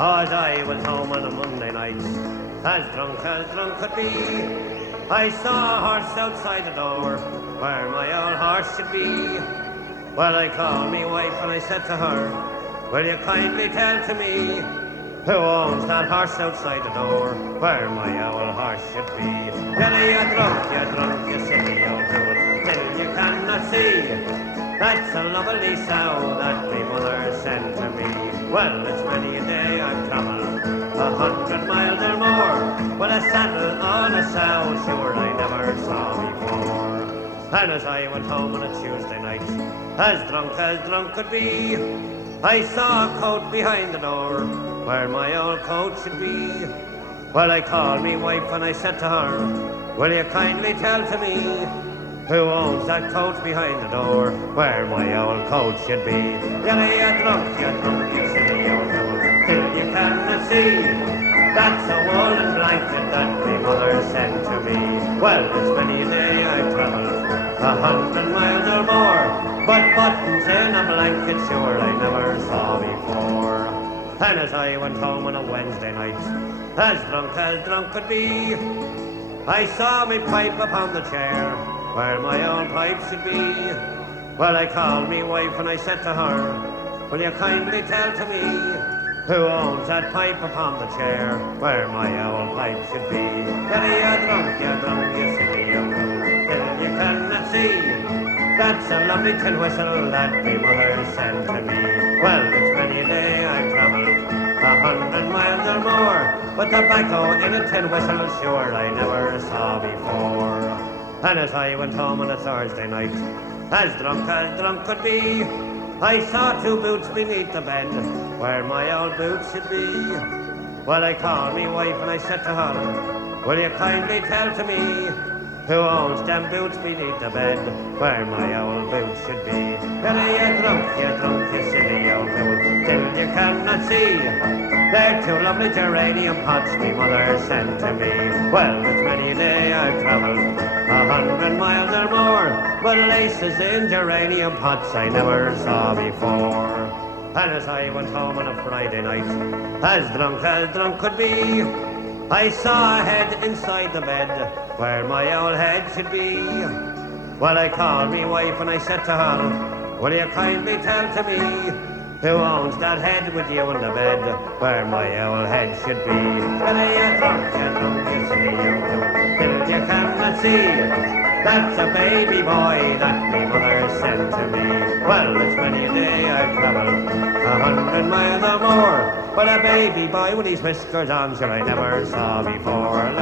As I was home on a Monday night, as drunk could be, I saw a horse outside the door, where my old horse should be. Well, I called me wife and I said to her, will you kindly tell to me, who owns that horse outside the door, where my old horse should be? You're drunk, you silly old fool, till you cannot see. That's a lovely sow that my mother sent to me. Well, it's many a day I've travelled 100 miles or more, with a saddle on a sow, sure I never saw before. And as I went home on a Tuesday night, as drunk could be, I saw a coat behind the door, where my old coat should be. Well, I called me wife and I said to her, will you kindly tell to me, who owns that coat behind the door, where my old coat should be? You're drunk, you silly old fool, till you cannot see. That's a woolen blanket that my mother sent to me. Well, it's many a day I've travelled 100 miles or more, but buttons in a blanket sure I never saw before. And as I went home on a Wednesday night, as drunk could be, I saw me pipe upon the chair, where my old pipe should be. Well, I called me wife and I said to her, will you kindly tell to me, who owns that pipe upon the chair, where my old pipe should be? You're drunk, you silly old fool, till you cannot see. That's a lovely tin whistle that my mother sent to me. Well, it's many a day I've travelled 100 miles or more, but tobacco in a tin whistle sure I never saw before. And as I went home on a Thursday night, as drunk could be, I saw two boots beneath the bed, where my old boots should be. Well, I called me wife and I said to her, will you kindly tell to me, who owns them boots beneath the bed, where my old boots should be? You're drunk, you silly old fool, till you cannot see. They're two lovely geranium pots me mother sent to me. Well, it's many a day I've travelled 100 miles or more, but laces in geranium pots I never saw before. And as I went home on a Friday night, as drunk could be, I saw a head inside the bed, where my old head should be. Well, I called me wife and I said to her, will you kindly tell to me, who owns that head with you in the bed, where my old head should be? You're drunk, you silly old fool, till you cannot see. That's a baby boy that my mother sent to me. Well, it's many a day I've travelled 100 miles or more, but a baby boy with his whiskers on, sure I never saw before.